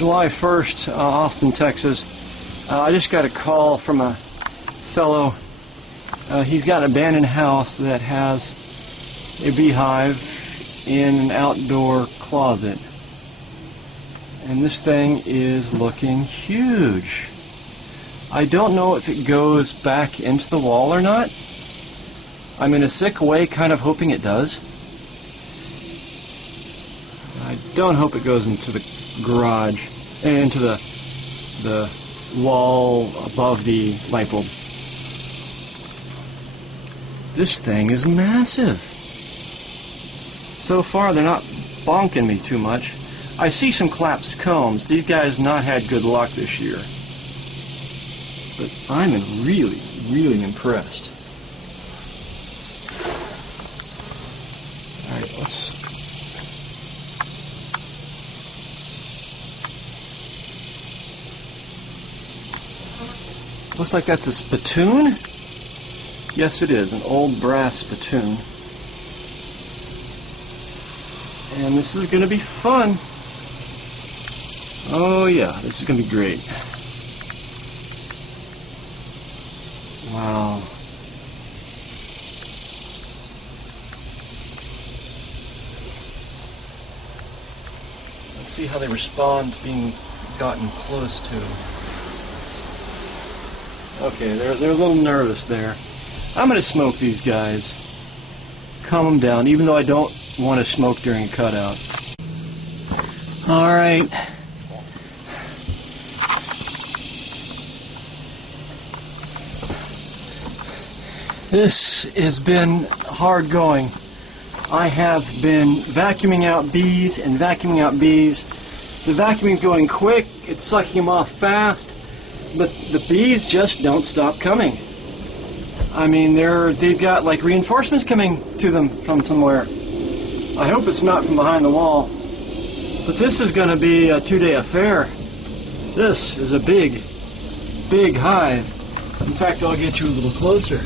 July 1st, Austin, Texas. I just got a call from a fellow. He's got an abandoned house that has a beehive in an outdoor closet. And this thing is looking huge. I don't know if it goes back into the wall or not. I'm in a sick way kind of hoping it does. I don't hope it goes into the garage, into the wall above the light bulb. This thing is massive. So far they're not bonking me too much. I see some collapsed combs. These guys not had good luck this year. But I'm really, really impressed. Alright, let's... Looks like that's a spittoon. Yes, it is, an old brass spittoon. And this is going to be fun. Oh yeah, this is going to be great. Wow. Let's see how they respond to being gotten close to. Okay, they're a little nervous there. I'm going to smoke these guys. Calm them down, even though I don't want to smoke during a cutout. Alright. This has been hard going. I have been vacuuming out bees and vacuuming out bees. The vacuuming's going quick, it's sucking them off fast, but the bees just don't stop coming. I mean, they've got like reinforcements coming to them from somewhere. I hope it's not from behind the wall. But this is going to be a 2-day affair. This is a big, big hive. In fact, I'll get you a little closer.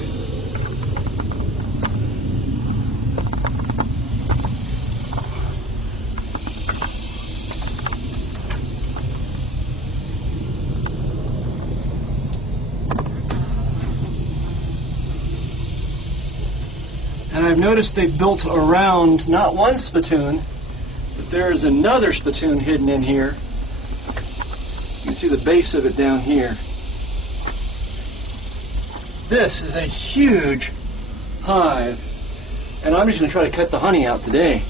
And I've noticed they've built around not one spittoon, but there is another spittoon hidden in here. You can see the base of it down here. This is a huge hive, and I'm just going to try to cut the honey out today.